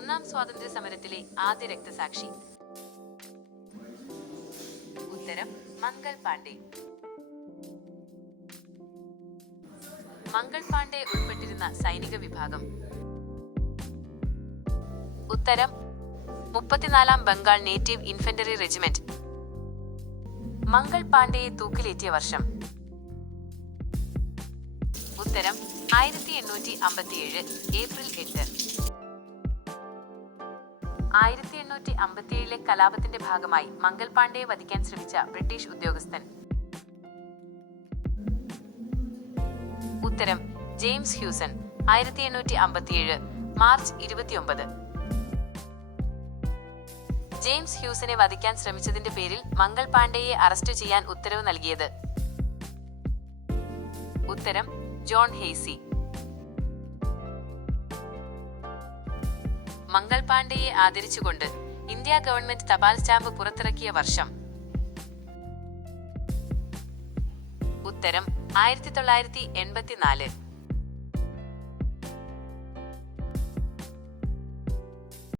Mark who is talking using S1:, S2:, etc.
S1: ഒന്നാം സ്വാതന്ത്ര്യ സമരത്തിലെ ആദ്യ രക്തസാക്ഷി. ഉത്തരം മംഗൾ പാണ്ഡെ. മംഗൾ പാണ്ഡെ ഉൾപ്പെട്ടിരുന്ന സൈനിക വിഭാഗം. ഉത്തരം മുപ്പത്തിനാലാം Bengal native infantry regiment. Mangal പാണ്ഡെയെ തൂക്കിലേറ്റിയ വർഷം. ഉത്തരം ആയിരത്തി എണ്ണൂറ്റി അമ്പത്തിയേഴ് ഏപ്രിൽ എട്ട്. ആയിരത്തി എണ്ണൂറ്റി അമ്പത്തിയേഴിലെ കലാപത്തിന്റെ ഭാഗമായി മംഗൽ പാണ്ഡെയെ വധിക്കാൻ ശ്രമിച്ച ബ്രിട്ടീഷ് ഉദ്യോഗസ്ഥൻ. ഉത്തരം ജെയിംസ് ഹ്യൂസൺ ആയിരത്തി എണ്ണൂറ്റി അമ്പത്തിയേഴ് മാർച്ച് ഇരുപത്തിയൊമ്പത്. ജെയിംസ് ഹ്യൂസനെ വധിക്കാൻ ശ്രമിച്ചതിന്റെ പേരിൽ മംഗൾ പാണ്ഡെയെ അറസ്റ്റ് ചെയ്യാൻ ഉത്തരവ് നൽകിയത്. ഉത്തരം ജോൺ ഹേസി. മംഗൾ പാണ്ഡെയെ ആദരിച്ചുകൊണ്ട് ഇന്ത്യ ഗവൺമെന്റ് തപാൽ സ്റ്റാമ്പ് പുറത്തിറക്കിയ വർഷം. ഉത്തരം ആയിരത്തി തൊള്ളായിരത്തി എൺപത്തിനാല്.